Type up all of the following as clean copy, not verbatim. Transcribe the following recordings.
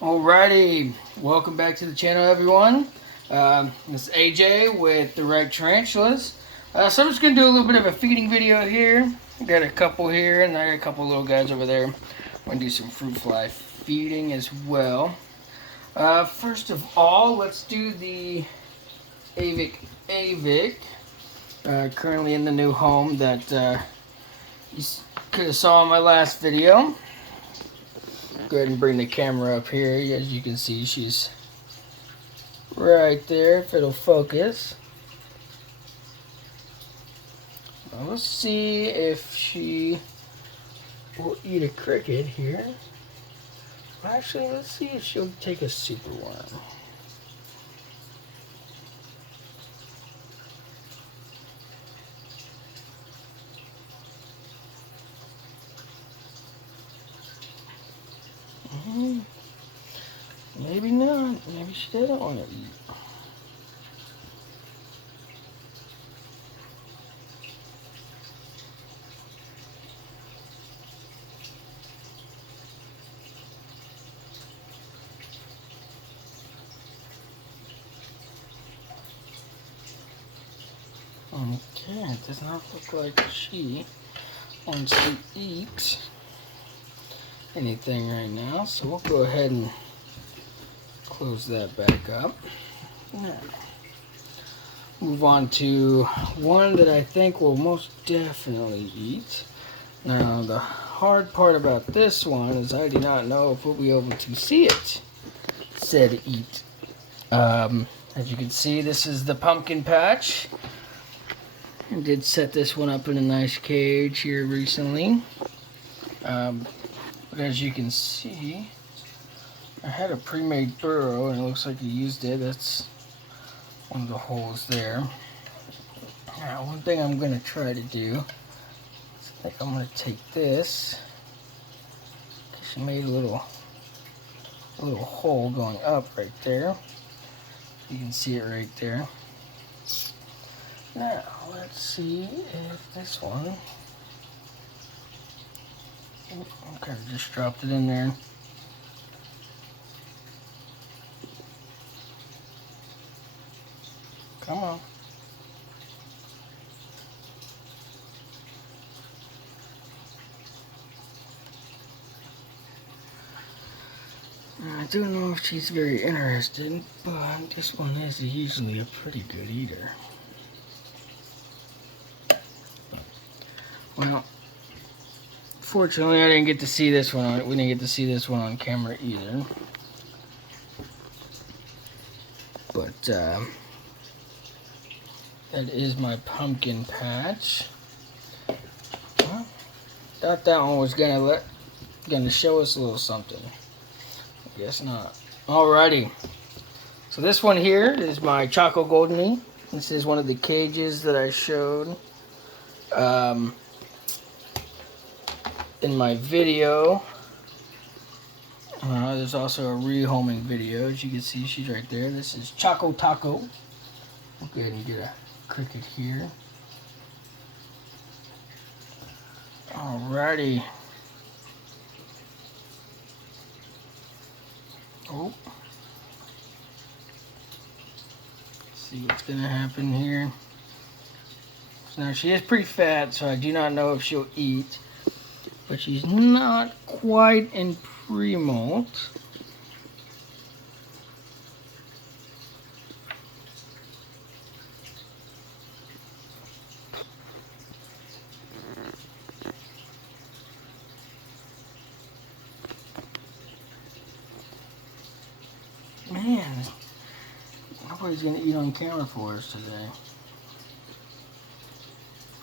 Alrighty, welcome back to the channel, everyone. This is AJ with the Red Tarantulas. So I'm just going to do a little bit of a feeding video here. I got a couple here, and I got a couple little guys over there. I'm going to do some fruit fly feeding as well. First of all, let's do the Avicii. Currently in the new home that you could have saw in my last video. Go ahead and bring the camera up here. As you can see, she's right there, if it'll focus. Now let's see if she will eat a cricket here. Actually, let's see if she'll take a super worm. Maybe not. Maybe she doesn't want to eat. Okay, it does not look like she wants to eat anything right now, so we'll go ahead and close that back up. Now, move on to one that I think will most definitely eat. Now, the hard part about this one is I do not know if we'll be able to see it said eat. As you can see, this is the pumpkin patch. I did set this one up in a nice cage here recently. But as you can see, I had a pre-made burrow and it looks like he used it. That's one of the holes there. Now, one thing I'm going to try to do is I think I'm going to take this. She made a little hole going up right there. You can see it right there. Now, let's see if this one... Okay, just dropped it in there. Come on. I don't know if she's very interested, but this one is usually a pretty good eater. Well, fortunately I didn't get to see this one we didn't get to see this one on camera either. But that is my pumpkin patch. Well, thought that one was gonna show us a little something. I guess not. Alrighty. So this one here is my Choco Goldeny. This is one of the cages that I showed in my video. There's also a rehoming video. As you can see, she's right there. This is Choco Taco. I'll go ahead and get a cricket here. Alrighty. Oh. Let's see what's gonna happen here. So now she is pretty fat, so I do not know if she'll eat. But she's not quite in pre-molt. Man, nobody's gonna eat on camera for us today.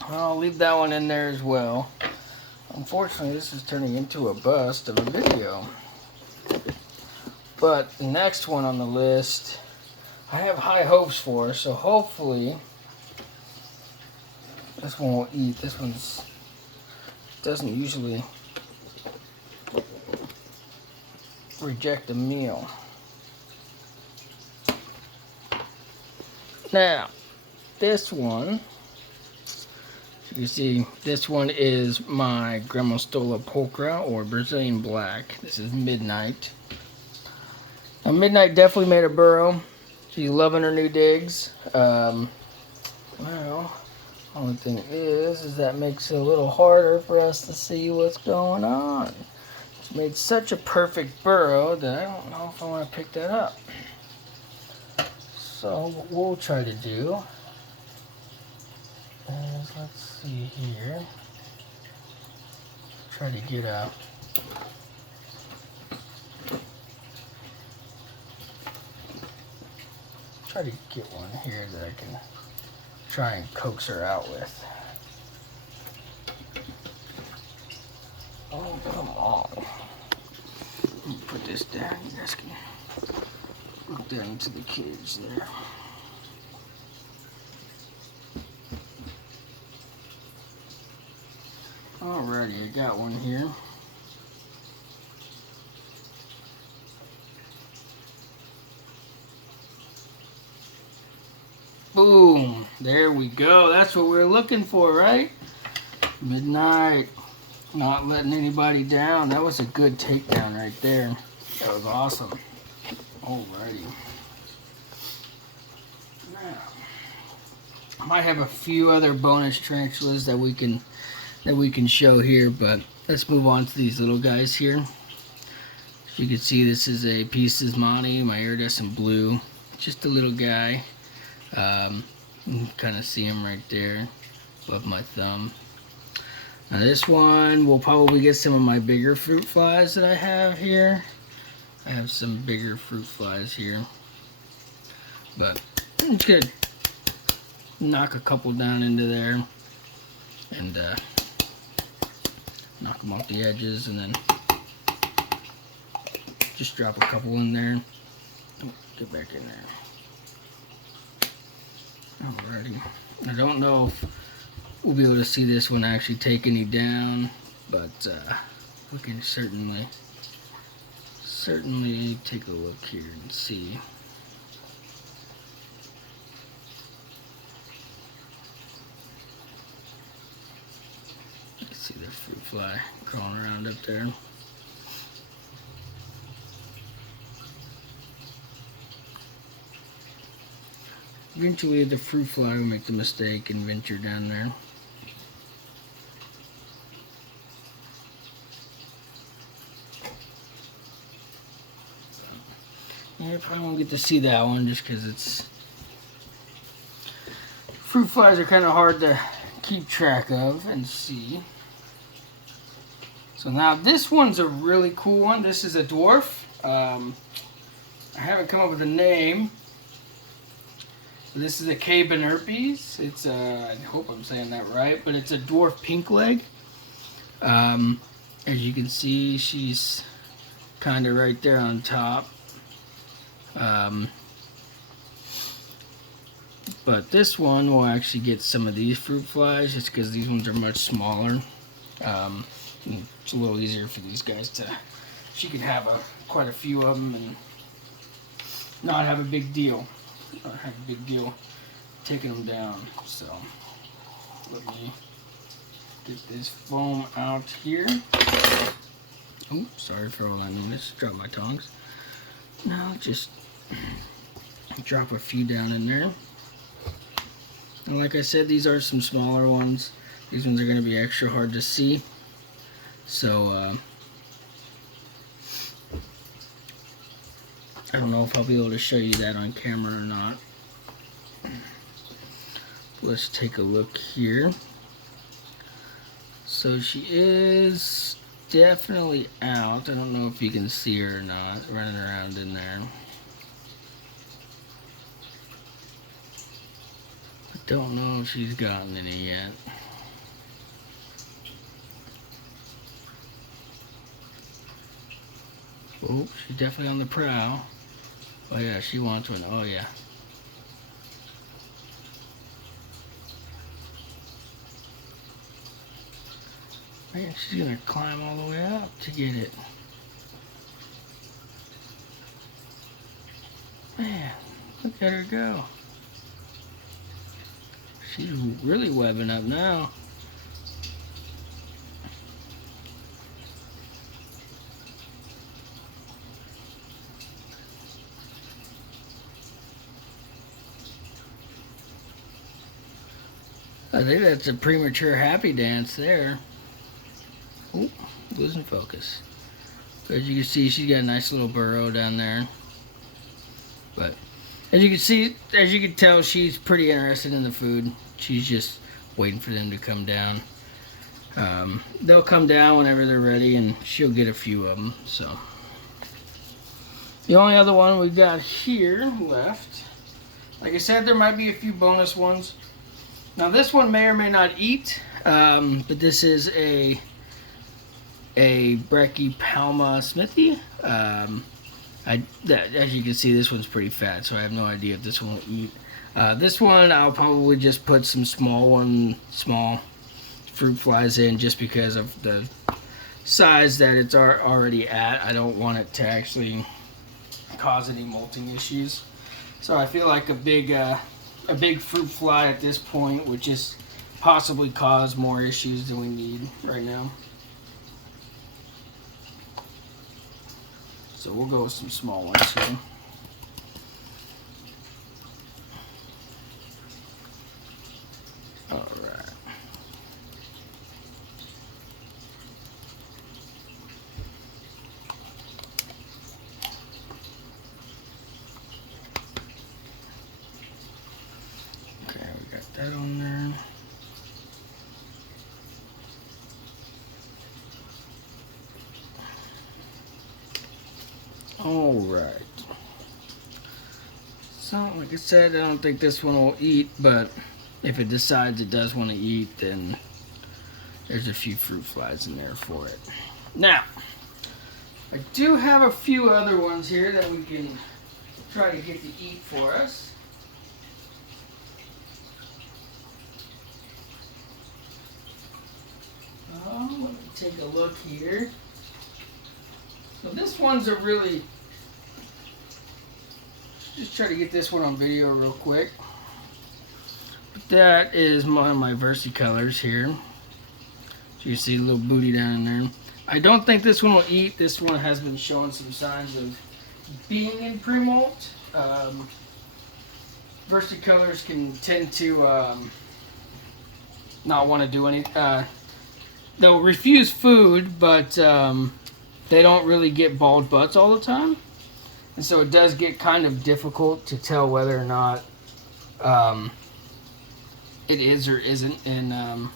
I'll leave that one in there as well. Unfortunately, this is turning into a bust of a video. But the next one on the list, I have high hopes for, so hopefully this one will eat. This one doesn't usually reject a meal. Now, this one, you see, this one is my Grammostola pulchra, or Brazilian black. This is Midnight. Now, Midnight definitely made a burrow. She's loving her new digs. Well, only thing is that makes it a little harder for us to see what's going on. She made such a perfect burrow that I don't know if I want to pick that up. So what we'll try to do is, let's see here, try to get a one here that I can try and coax her out with. Oh, come on. Let me put this down. You guys can look down into the cage there. Alrighty, I got one here. Boom! There we go. That's what we're looking for, right? Midnight. Not letting anybody down. That was a good takedown right there. That was awesome. Alrighty. Now, I might have a few other bonus tarantulas that we can show here, but let's move on to these little guys here. As you can see, this is a Pisces Monty, my iridescent blue. Just a little guy. You can kind of see him right there above my thumb. Now this one will probably get some of my bigger fruit flies that I have here. I have some bigger fruit flies here, but I'm just gonna knock a couple down into there and knock them off the edges, and then just drop a couple in there. Get back in there. Alrighty. I don't know if we'll be able to see this one actually take any down, but we can certainly take a look here and see. You can see the fruit fly crawling around up there. Eventually the fruit fly will make the mistake and venture down there. Yeah, probably won't get to see that one just because it's... Fruit flies are kind of hard to keep track of and see. So now this one's a really cool one. This is a dwarf. I haven't come up with a name. This is a Caban herpes. It's I hope I'm saying that right, but it's a dwarf pink leg. As you can see, she's kind of right there on top. But this one will actually get some of these fruit flies just because these ones are much smaller. It's a little easier for these guys to, she can have quite a few of them and not have a big deal. Taking them down. So let me get this foam out here. Oh, sorry for all that noise. Drop my tongs. Now just drop a few down in there. And like I said, these are some smaller ones. These ones are going to be extra hard to see. So I don't know if I'll be able to show you that on camera or not. Let's take a look here. So she is definitely out. I don't know if you can see her or not, running around in there. I don't know if she's gotten any yet. Oh, she's definitely on the prowl. Oh yeah, she wants one. Oh yeah. Man, she's gonna climb all the way up to get it. Man, look at her go. She's really webbing up now. I think that's a premature happy dance there. Oop, losing focus. But as you can see, she's got a nice little burrow down there. But as you can see, as you can tell, she's pretty interested in the food. She's just waiting for them to come down. They'll come down whenever they're ready, and she'll get a few of them. So the only other one we got here left, like I said, there might be a few bonus ones. Now this one may or may not eat, but this is a brekkie palma smithy. As you can see, this one's pretty fat, so I have no idea if this one will eat. This one I'll probably just put some small fruit flies in, just because of the size that it's already at. I don't want it to actually cause any molting issues. So I feel like a big fruit fly at this point would just possibly cause more issues than we need right now. So we'll go with some small ones here. All right. Okay, we got that on there. All right. So, like I said, I don't think this one will eat, but if it decides it does want to eat, then there's a few fruit flies in there for it. Now, I do have a few other ones here that we can try to get to eat for us. Let me take a look here. So this one's a really, just try to get this one on video real quick. But that is one of my versicolors here. So you see a little booty down in there. I don't think this one will eat. This one has been showing some signs of being in pre-molt. Versicolors can tend to not want to do anything. They'll refuse food, but they don't really get bald butts all the time. And so it does get kind of difficult to tell whether or not it is or isn't in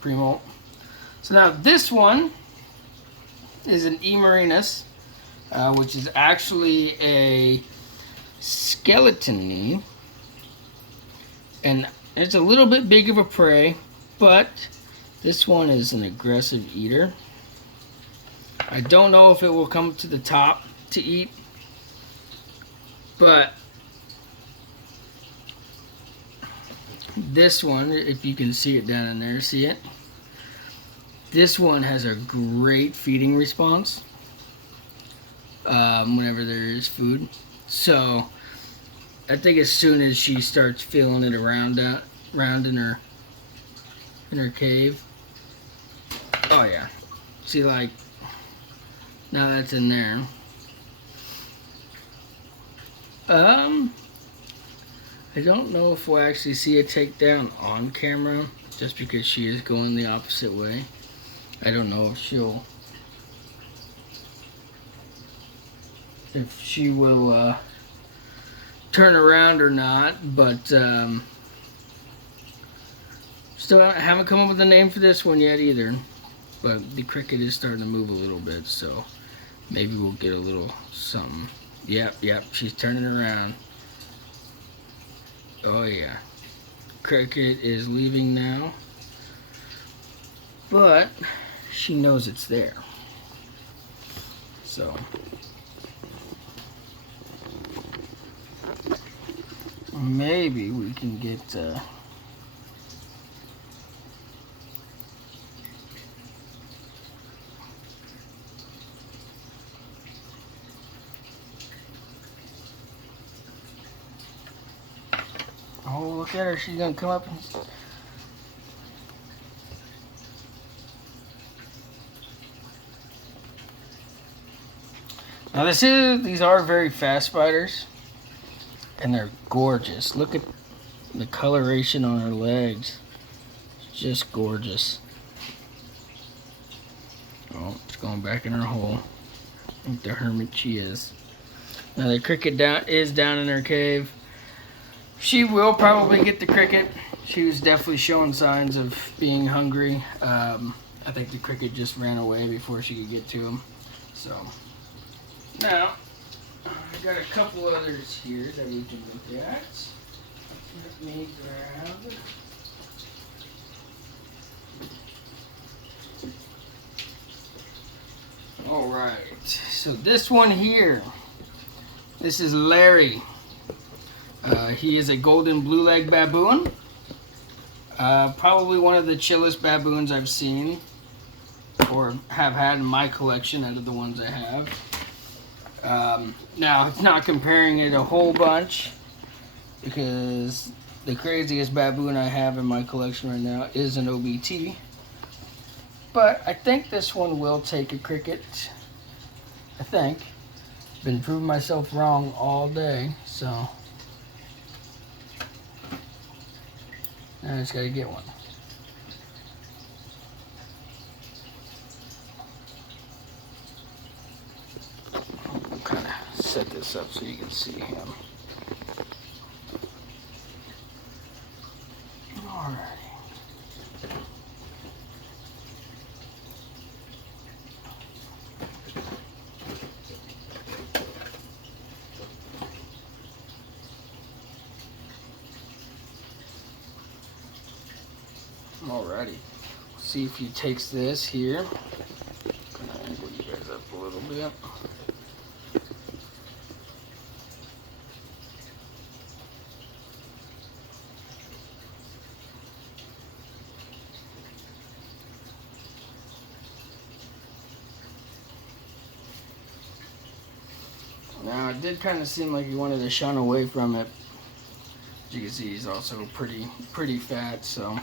pre-molt. So now this one is an mirenus, which is actually a skeletony. And it's a little bit big of a prey, but this one is an aggressive eater. I don't know if it will come to the top to eat, but this one, if you can see it down in there, see it? This one has a great feeding response whenever there is food. So I think as soon as she starts feeling it around in her cave. Oh yeah, see, like, now that's in there. I don't know if we'll actually see a takedown on camera, just because she is going the opposite way. I don't know if she will turn around or not, but still haven't come up with a name for this one yet either. But the cricket is starting to move a little bit, so maybe we'll get a little something. Yep, she's turning around. Oh yeah. Cricket is leaving now, but she knows it's there. So maybe we can get oh, look at her, she's gonna come up and now these are very fast spiders, and they're gorgeous. Look at the coloration on her legs. Just gorgeous. Oh, it's going back in her hole. Like the hermit she is. Now the cricket is down in her cave. She will probably get the cricket. She was definitely showing signs of being hungry. I think the cricket just ran away before she could get to him. So now I got a couple others here that we can look at. Let me grab. Alright, so this one here, this is Larry. He is a golden blue leg baboon. Probably one of the chillest baboons I've seen or have had in my collection out of the ones I have. Now, it's not comparing it a whole bunch because the craziest baboon I have in my collection right now is an OBT. But I think this one will take a cricket. I think. Been proving myself wrong all day, so now I just gotta get one. I'll kind of set this up so you can see him. Alrighty. Alrighty, see if he takes this here. Gonna angle you guys up a little bit. Now it did kind of seem like he wanted to shun away from it. As you can see, he's also pretty fat, so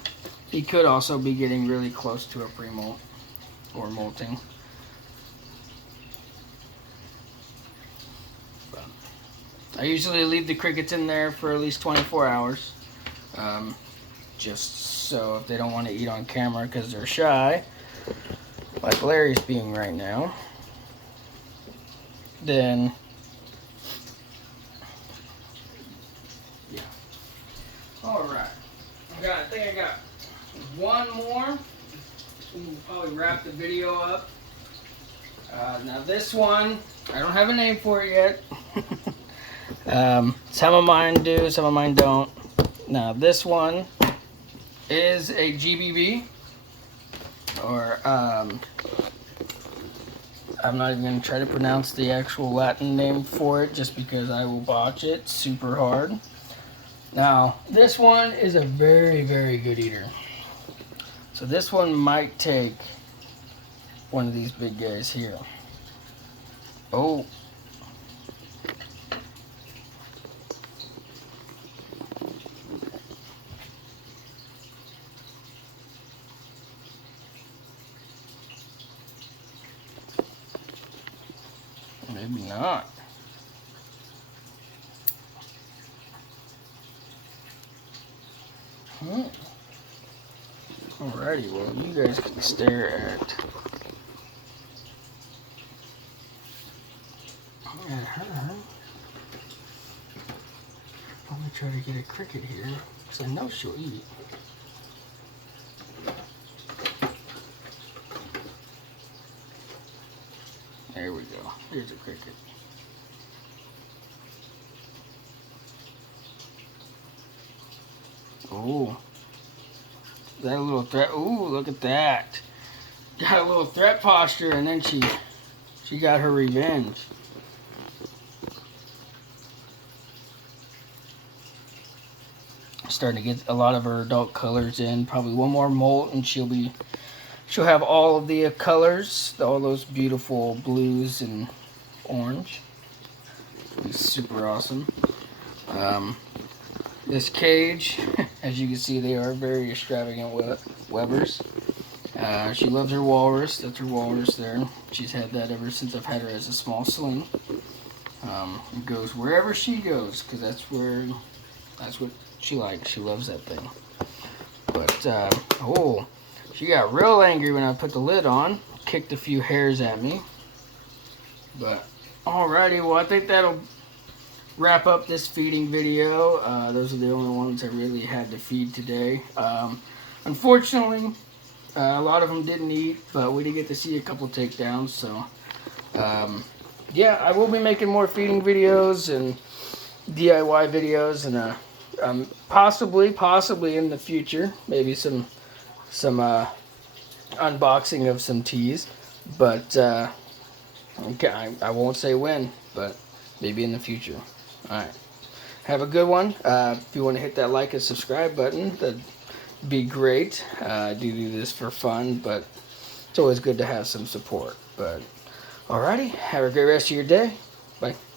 he could also be getting really close to a pre-molt or molting. But I usually leave the crickets in there for at least 24 hours, just so if they don't want to eat on camera because they're shy, like Larry's being right now, then yeah. All right, I think I got one more. We'll probably wrap the video up. Now this one, I don't have a name for it yet. Some of mine do, some of mine don't. Now this one is a GBB, or I'm not even going to try to pronounce the actual Latin name for it just because I will botch it super hard. Now this one is a very, very good eater. So this one might take one of these big guys here. Oh. Maybe not. Alrighty, well, you guys can stare at her. Let me try to get a cricket here, because I know she'll eat. There we go. Here's a cricket. Oh. That a little threat. Ooh, look at that. Got a little threat posture, and then she got her revenge. Starting to get a lot of her adult colors in. Probably one more molt, and she'll have all of the colors, all those beautiful blues and orange. It'll be super awesome. This cage, as you can see, they are very extravagant Webbers. She loves her walrus. That's her walrus there. She's had that ever since I've had her as a small sling. It goes wherever she goes, because that's what she likes. She loves that thing. But, oh, she got real angry when I put the lid on. Kicked a few hairs at me. But, alrighty, well, I think that'll wrap up this feeding video. Those are the only ones I really had to feed today. Unfortunately, a lot of them didn't eat, but we did get to see a couple takedowns. So, yeah, I will be making more feeding videos and DIY videos, and possibly in the future, maybe some unboxing of some teas. But okay, I won't say when, but maybe in the future. All right. Have a good one. If you want to hit that like and subscribe button, that'd be great. I do this for fun, but it's always good to have some support. But alrighty, have a great rest of your day. Bye.